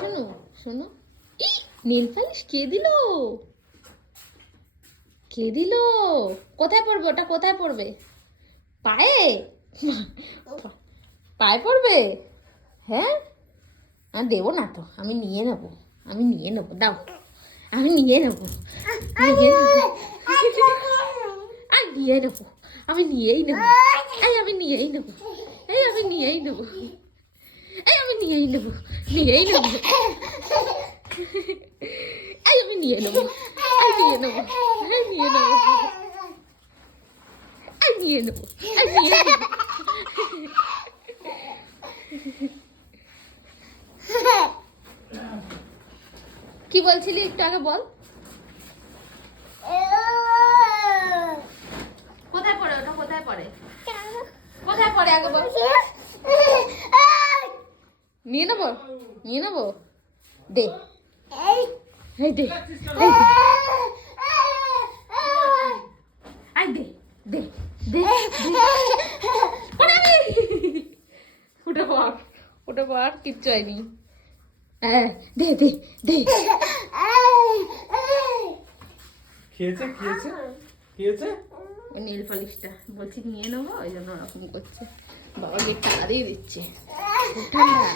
শোনো শোনো, নীল পালিশ কে দিল? কে দিল? কোথায় পড়বে ওটা? কোথায় পড়বে? পায়ে? পায়ে পড়বে? হ্যাঁ, আমি দেবো না তো, আমি নিয়ে নেবো। আমি নিয়ে নেবো, দাও। আমি নিয়ে নেবো, নিয়ে নেবো। আমি নিয়ে নেবো, আমি নিয়েই নেবো। এই আমি নিয়েই নেবো, এই আমি নিয়েই নেবো, এই আমি নিয়েই নেবো, নিয়েই নেবো। এই আমি নিয়ে নেবো, এই নিয়ে নেবো, এই নিয়ে নেবো, এই নিয়ে নেবো, এই নিয়ে নেবো। কি বলছিলি একটু আগে বল। কোথায় পড়ে ওটা? কোথায় পড়ে? কোথায় পড়ে আগে বল। নিয়ে নেবো, নিয়ে নেবো, দে, এই দে, আই দে, দে, দে, উঠে পড়, উঠে পড়, কিচ্ছু হয়নি। হ্যাঁ, দে দে দে। খেয়েছে খেয়েছে খেয়েছে। ওই নীল পালিশটা বলছি নিয়ে নেবো, ওই জন্য ওরকম করছে। বাবাকে টাকা দিয়ে দিচ্ছে, ঠান্ডা।